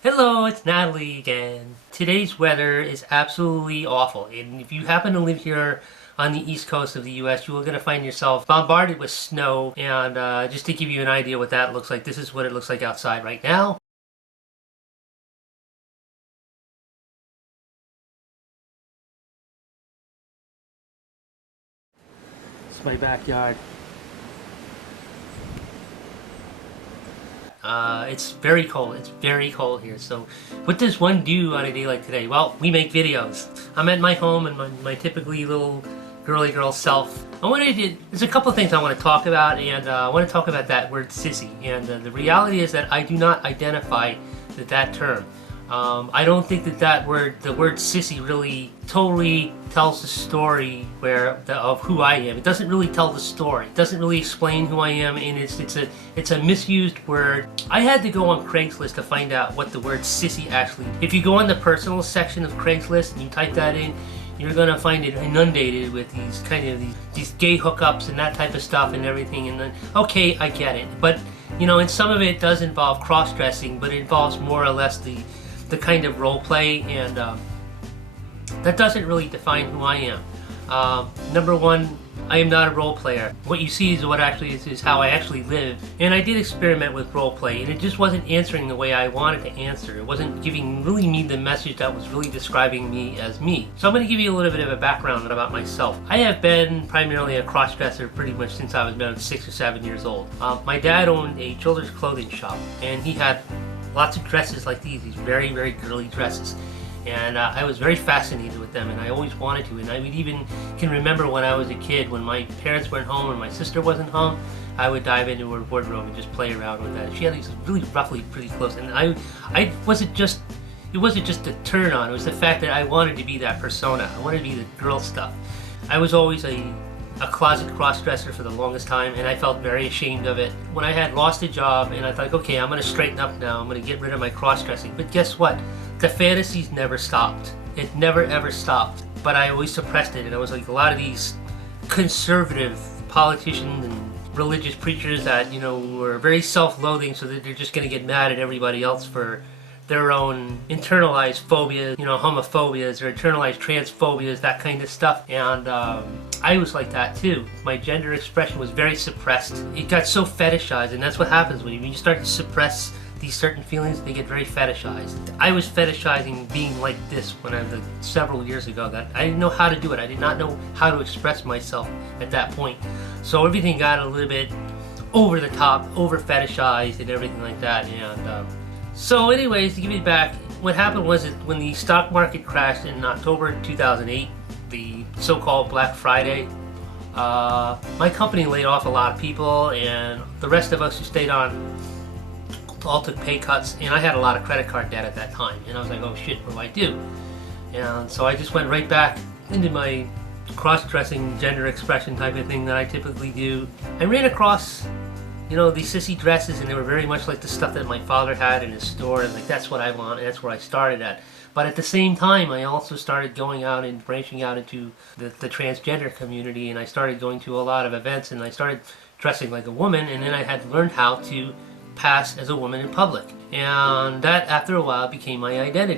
Hello, it's Natalie again. Today's weather is absolutely awful, and if you happen to live here on the east coast of the US, you are going to find yourself bombarded with snow. And just to give you an idea what that looks like, this is what it looks like outside right now. It's my backyard. It's very cold. It's very cold here. So what does one do on a day like today? Well, we make videos. I'm at my home and my typically little girly girl self. There's a couple of things I want to talk about, and I want to talk about that word sissy. And the reality is that I do not identify with that term. I don't think that the word sissy really totally tells the story of who I am. It doesn't really tell the story. It doesn't really explain who I am, and it's a misused word. I had to go on Craigslist to find out what the word sissy actually. If you go on the personal section of Craigslist and you type that in, you're gonna find it inundated with these gay hookups and that type of stuff and everything. And then, okay, I get it, but you know, and some of it does involve cross-dressing, but it involves more or less the kind of role play, and that doesn't really define who I am. Number one, I am not a role player. What you see is how I actually live. And I did experiment with role play, and it just wasn't answering the way I wanted to answer. It wasn't giving really me the message that was really describing me as me. So I'm going to give you a little bit of a background about myself. I have been primarily a cross-dresser pretty much since I was about 6 or 7 years old. My dad owned a children's clothing shop, and he had lots of dresses like these very, very girly dresses. And I was very fascinated with them, and I always wanted to. And I would even can remember when I was a kid, when my parents weren't home and my sister wasn't home, I would dive into her wardrobe and just play around with that. She had these really roughly pretty clothes, and it wasn't just a turn on. It was the fact that I wanted to be that persona. I wanted to be the girl stuff. I was always a closet cross-dresser for the longest time, and I felt very ashamed of it. When I had lost a job, and I thought, okay, I'm going to straighten up now. I'm going to get rid of my cross-dressing. But guess what? The fantasies never stopped. It never ever stopped. But I always suppressed it, and it was like a lot of these conservative politicians and religious preachers that, you know, were very self-loathing, so that they're just going to get mad at everybody else for their own internalized phobias, you know, homophobias or internalized transphobias, that kind of stuff. And I was like that too. My gender expression was very suppressed. It got so fetishized, and that's what happens when you start to suppress these certain feelings. They get very fetishized. I was fetishizing being like this when I was several years ago. That I didn't know how to do it. I did not know how to express myself at that point. So everything got a little bit over the top, over fetishized, and everything like that. And so anyways, to give it back, what happened was that when the stock market crashed in October 2008, the so-called Black Friday, my company laid off a lot of people, and the rest of us who stayed on all took pay cuts, and I had a lot of credit card debt at that time, and I was like, oh shit, what do I do? And so I just went right back into my cross-dressing gender expression type of thing that I typically do. I ran across, you know, these sissy dresses, and they were very much like the stuff that my father had in his store, and like that's what I want, and that's where I started at. But at the same time, I also started going out and branching out into the transgender community, and I started going to a lot of events, and I started dressing like a woman, and then I had learned how to pass as a woman in public. And that, after a while, became my identity.